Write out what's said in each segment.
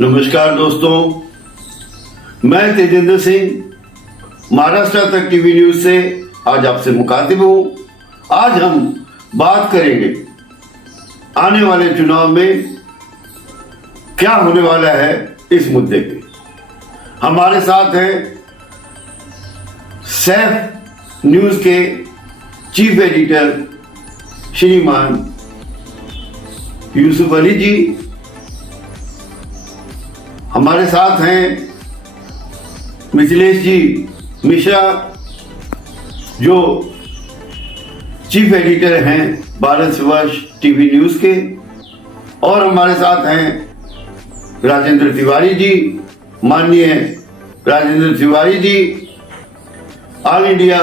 नमस्कार दोस्तों, मैं तेजेंद्र सिंह महाराष्ट्र तक टीवी न्यूज से आज आपसे मुखातिब हूँ। आज हम बात करेंगे आने वाले चुनाव में क्या होने वाला है इस मुद्दे पे। हमारे साथ है सैफ न्यूज के चीफ एडिटर श्रीमान यूसुफ अली जी। हमारे साथ हैं मिथिलेश जी मिश्रा जो चीफ एडिटर हैं भारतवर्ष टीवी न्यूज के, और हमारे साथ हैं राजेंद्र तिवारी जी, माननीय Rajendra Tiwari ji all India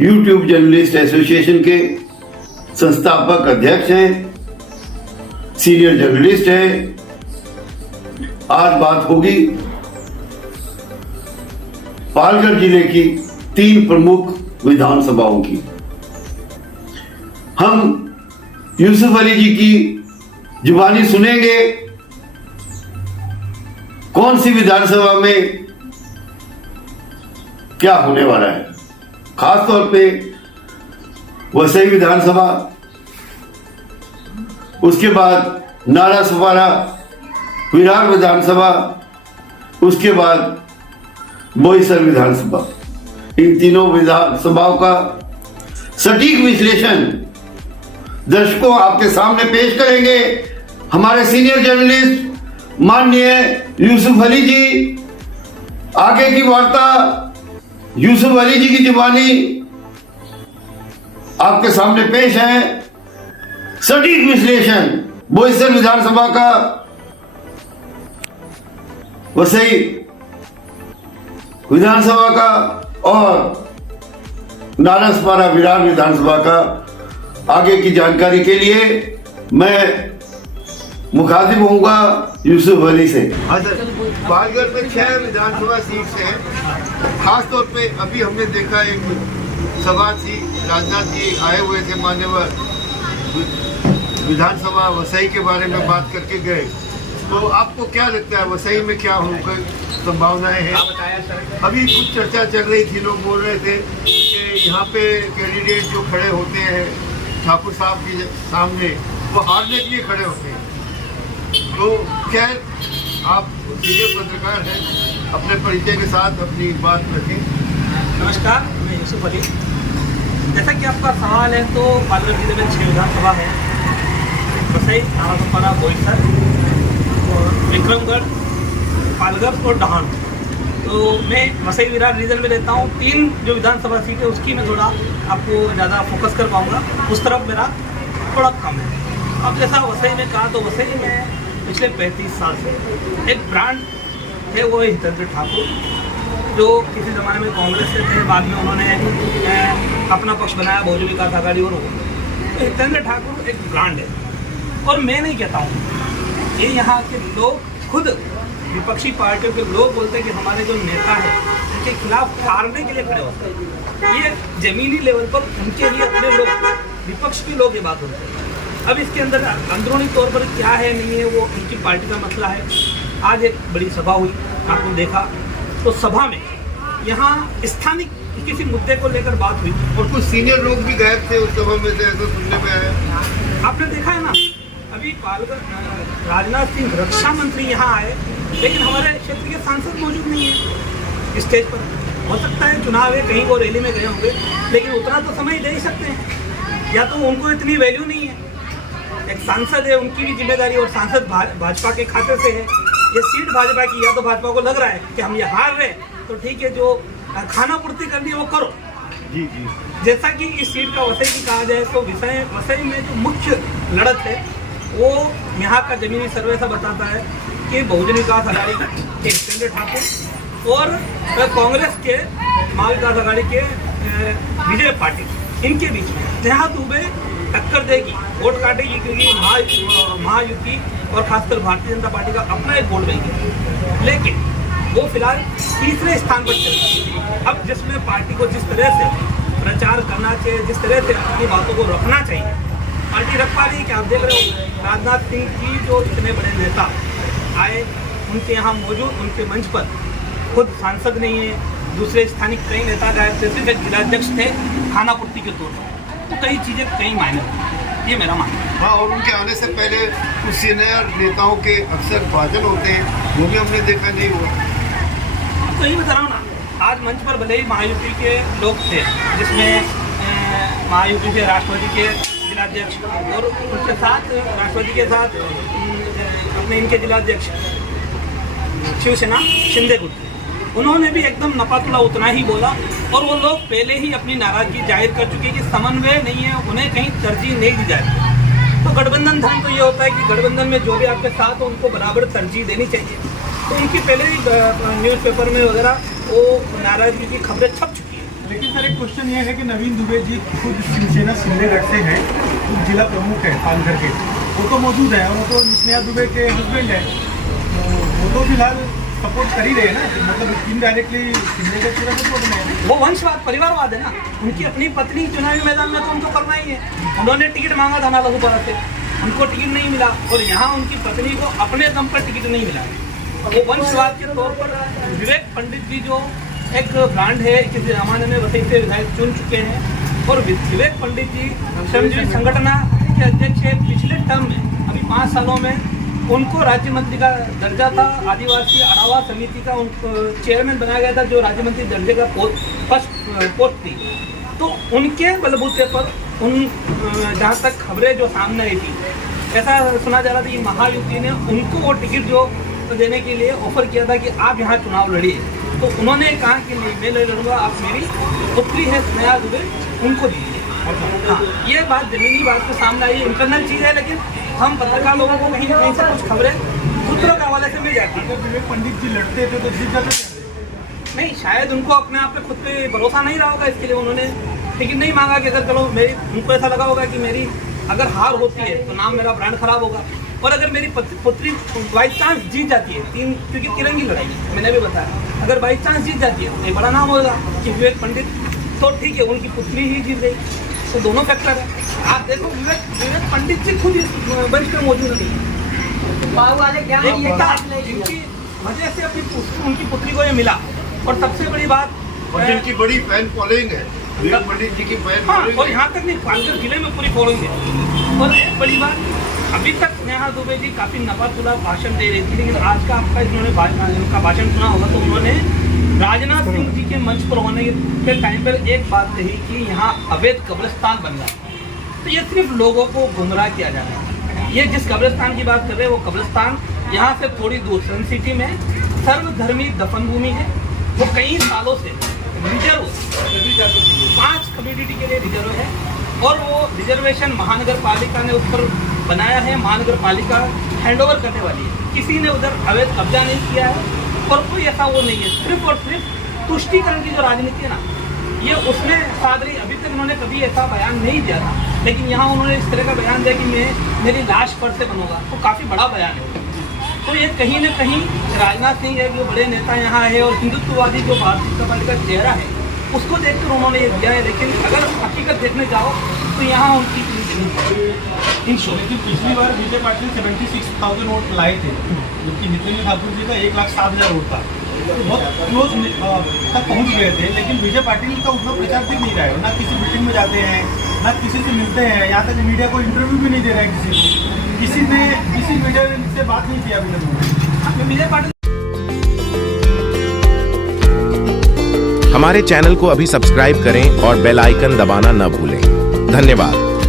YouTube journalist association के संस्थापक अध्यक्ष हैं, सीनियर जर्नलिस्ट हैं। आज बात होगी पालघर जिले की 3 प्रमुख विधानसभाओं की। हम यूसुफ अली जी की जुबानी सुनेंगे कौन सी विधानसभा में क्या होने वाला है। खासतौर पे वसई विधानसभा, उसके बाद नाला सुपारा विरार विधानसभा, उसके बाद बोईसर विधानसभा। इन तीनों विधानसभाओं का सटीक विश्लेषण दर्शकों आपके सामने पेश करेंगे हमारे सीनियर जर्नलिस्ट माननीय यूसुफ अली जी। आगे की वार्ता यूसुफ अली जी की जुबानी आपके सामने पेश है। सटीक विश्लेषण बोईसर विधानसभा का, वसई विधानसभा का और नालासपारा विरार विधानसभा का। आगे की जानकारी के लिए मैं मुखातिब होऊंगा यूसुफ अली से। पालघर में 6 विधानसभा सीट हैं। खासतौर पे अभी हमने देखा एक सभा थी, राजनाथ जी आए हुए थे, मान्यवर विधानसभा वसई के बारे में बात करके गए। तो आपको क्या लगता है वसई में क्या होगा, संभावनाएं हैं? अभी कुछ चर्चा चल रही थी, लोग बोल रहे थे कि यहाँ पे कैंडिडेट जो खड़े होते हैं ठाकुर साहब के सामने, वो हारने के लिए खड़े होते हैं। तो खैर, आप सीनियर पत्रकार हैं, अपने परिचय के साथ अपनी बात रखें। नमस्कार, मैं यूसुफ अली। जैसा कि आपका सवाल है, तो पालघर जिले में 6 विधानसभा है, वसई, नालासोपारा, बोईसर और विक्रमगढ़, पालघर और डाहन। तो मैं वसई विरार रीजन में रहता हूँ। 3 जो विधानसभा सीट है उसकी मैं थोड़ा आपको ज़्यादा फोकस कर पाऊँगा, उस तरफ मेरा थोड़ा कम है। अब जैसा वसई में कहा, तो वसई में पिछले 35 साल से एक ब्रांड है, वो है हितेंद्र ठाकुर, जो किसी ज़माने में कांग्रेस से थे, बाद में उन्होंने अपना पक्ष बनाया बहुजन विकास आघाड़ी। और तो हितेंद्र ठाकुर एक ब्रांड है, और मैं नहीं कहता हूँ, ये यहाँ के लोग खुद विपक्षी पार्टियों के लोग बोलते हैं कि हमारे जो नेता है उनके खिलाफ हारने के लिए खड़े होते हैं। ये जमीनी लेवल पर उनके लिए अपने लोग, विपक्ष के लोग ये बात होते हैं। अब इसके अंदर अंदरूनी तौर पर क्या है नहीं है, वो उनकी पार्टी का मसला है। आज एक बड़ी सभा हुई, आपने देखा, तो सभा में यहाँ स्थानीय किसी मुद्दे को लेकर बात हुई, और कुछ सीनियर लोग भी गायब थे उस सभा में से, ऐसा सुनने में आया। आपने देखा है ना, अभी पालघर राजनाथ सिंह रक्षा मंत्री यहाँ आए, लेकिन हमारे क्षेत्र के सांसद मौजूद नहीं है स्टेज पर। हो सकता है चुनाव है, कहीं वो रैली में गए होंगे, लेकिन उतना तो समय दे ही सकते हैं, या तो उनको इतनी वैल्यू नहीं है। एक सांसद है, उनकी भी जिम्मेदारी, और सांसद भाजपा के खाते से है, ये सीट भाजपा की, या तो भाजपा को लग रहा है कि हम ये हार रहे हैं, तो ठीक है, जो खाना पूर्ति करनी है वो करो। जी जी। जैसा कि इस सीट का वसई की कहा जाए, तो वसई में जो मुख्य लड़त है, वो यहाँ का जमीनी सर्वे से बताता है कि बहुजन विकास आघाड़ी के हितेंद्र ठाकुर और कांग्रेस के महाविकास आघाड़ी के विजय पाटिल, इनके बीच में जहाँ दुबे टक्कर देगी, वोट काटेगी, क्योंकि महायुति और खासकर भारतीय जनता पार्टी का अपना एक वोट बैंक है, लेकिन वो फिलहाल तीसरे स्थान पर चल रही है। अब जिसमें पार्टी को जिस तरह से प्रचार करना चाहिए, जिस तरह से अपनी बातों को रखना चाहिए, पार्टी रख पा रही है कि आप देख रहे हो राजनाथ सिंह जी जो इतने बड़े नेता आए, उनके यहाँ मौजूद उनके मंच पर खुद सांसद नहीं है, दूसरे स्थानिक कई नेता गए थे, सिर्फ एक जिलाध्यक्ष थे खाना पूर्ति के तौर पर। तो कई चीज़ें कई मायने रखती, ये मेरा मानना है। हाँ, और उनके आने से पहले कुछ सीनियर नेताओं के अक्सर भाजन होते हैं, वो भी हमने देखा नहीं हुआ। तो यही बता रहा हूँ ना, आज मंच पर भले ही महायुति के लोग थे, जिसमें महायुति के राष्ट्रवादी के जिलाध्यक्ष और उनके साथ राष्ट्रवादी के साथ अपने इनके जिलाध्यक्ष शिवसेना शिंदे गुट, उन्होंने भी एकदम नपातुला उतना ही बोला और वो लोग पहले ही अपनी नाराजगी जाहिर कर चुके कि समन्वय नहीं है, उन्हें कहीं तरजीह नहीं दी जाए। तो गठबंधन धर्म तो ये होता है कि गठबंधन में जो भी आपके साथ हो उनको बराबर तरजीह देनी चाहिए। तो उनकी पहले ही न्यूज़पेपर में वगैरह वो नाराजगी की खबरें छप चुकी है। लेकिन सर एक क्वेश्चन ये है कि नवीन दुबे जी खुद शिवसेना सिंधेगढ़ से हैं, खुद जिला प्रमुख है पालघर के, वो तो मौजूद है और वो तो स्नेहा दुबे के हस्बैंड है, वो तो फिलहाल सपोर्ट कर ही रहे हैं ना, मतलब इनडायरेक्टली सिंधेगढ़ पूरा सपोर्ट में है। वो वंशवाद परिवारवाद है ना, उनकी अपनी पत्नी चुनावी मैदान में तो उनको करना ही है। उन्होंने टिकट मांगा था ना लघुपरा से, उनको टिकट नहीं मिला और यहाँ उनकी पत्नी को अपने दम पर टिकट नहीं मिला। वो वंशवाद के तौर पर विवेक पंडित जी जो एक ब्रांड है, किसी जमाने में वसई से विधायक चुन चुके हैं और विवेक पंडित जी श्रमजीवी संगठन के अध्यक्ष है। पिछले टर्म में अभी 5 सालों में उनको राज्य मंत्री का दर्जा था, आदिवासी आढ़ावा समिति का उनको चेयरमैन बनाया गया था, जो राज्य मंत्री दर्जे का पोस्ट थी। तो उनके बलबूते पर जहाँ तक खबरें जो सामने आई थी, ऐसा सुना जा रहा था कि महायुति ने उनको वो टिकट जो देने के लिए ऑफर किया था कि आप यहाँ चुनाव लड़िए। तो उन्होंने कहा कि नहीं, मैं नहीं लड़ूंगा, आप मेरी पुत्री है स्नेहा दुबे, उनको दीजिए। हाँ, ये बात जमीनी बात के सामने आई, इंटरनल चीज़ है, लेकिन हम पत्रकार लोगों को कहीं ना कहीं से कुछ खबरें सूत्रों के हवाले से मिल जाती है। अगर विवेक पंडित जी लड़ते थे तो जीत जाते नहीं, शायद उनको अपने आप पे खुद पे भरोसा नहीं रहा होगा, इसके लिए उन्होंने टिकट नहीं मांगा कि अगर चलो मेरी, उनको ऐसा लगा होगा कि मेरी अगर हार होती है तो नाम मेरा ब्रांड खराब होगा, और अगर मेरी पुत्री बाई चांस जीत जाती है, क्योंकि तिरंगी लड़ाई है, मैंने भी बताया, अगर बाई चांस जीत जाती है तो एक बड़ा नाम होगा कि विवेक पंडित, तो ठीक है, उनकी पुत्री ही जीत गई। तो दोनों फैक्टर है। आप देखो विवेक पंडित जी खुद इस मंच पे मौजूद नहीं है, एक पिता जिनकी वजह से अपनी उनकी पुत्री को ये मिला। और सबसे बड़ी बात, और जिनकी बड़ी फैन फॉलोइंग है, विवेक पंडित जी की फैन फॉलोइंग। और यहाँ तक नहीं, पालघर जिले में पूरी फॉलोइंग है। और एक बड़ी बात, अभी तक स्नेहा दुबे जी काफ़ी नफातुला भाषण दे रही थी, लेकिन आज का आपका इन्होंने उनका भाषण सुना होगा तो उन्होंने राजनाथ सिंह जी के मंच पर होने के टाइम पर एक बात कही कि यहाँ अवैध कब्रिस्तान बन रहा है। तो ये सिर्फ लोगों को गुमराह किया जा रहा है। ये जिस कब्रिस्तान की बात कर रहे हैं वो कब्रिस्तान यहाँ से थोड़ी दूर सन सिटी में सर्वधर्मी दफन भूमि है। वो कई सालों से रिजर्व 5 कम्युनिटी के लिए रिजर्व है और वो रिजर्वेशन महानगर पालिका ने उस पर बनाया है। महानगर पालिका हैंडओवर करने वाली है, किसी ने उधर अवैध कब्जा नहीं किया है और कोई ऐसा वो नहीं है। सिर्फ और सिर्फ तुष्टीकरण की जो राजनीति है ना, ये उसमें साध रही। अभी तक उन्होंने कभी ऐसा बयान नहीं दिया था, लेकिन यहाँ उन्होंने इस तरह का बयान दिया कि मेरी लाश पर से बनूंगा, तो काफ़ी बड़ा बयान है। तो ये कहीं ना कहीं राजनाथ सिंह जो बड़े नेता यहाँ है और हिंदुत्ववादी जो भारतीय जनता पार्टी का चेहरा है, उसको देखकर उन्होंने ये दिया है। लेकिन अगर हकीकत देखने जाओ तो यहाँ उनकी इन शो। लेकिन पिछली बार विजय पाटिल 76,000 वोट लाए थे, जबकि नितिन ठाकुर जी का 1,07,000 वोट था, बहुत क्लोज तक पहुँच गए थे। लेकिन विजय पाटिल का उतना प्रचार दिख नहीं रहा है, ना किसी मीटिंग में जाते हैं, ना किसी से मिलते हैं, यहाँ तक मीडिया को इंटरव्यू भी नहीं दे रहा है किसी ने किसी मीडिया से बात नहीं किया अभी तक विजय पाटिल। हमारे चैनल को अभी सब्सक्राइब करें और बेल आइकन दबाना न भूलें। धन्यवाद।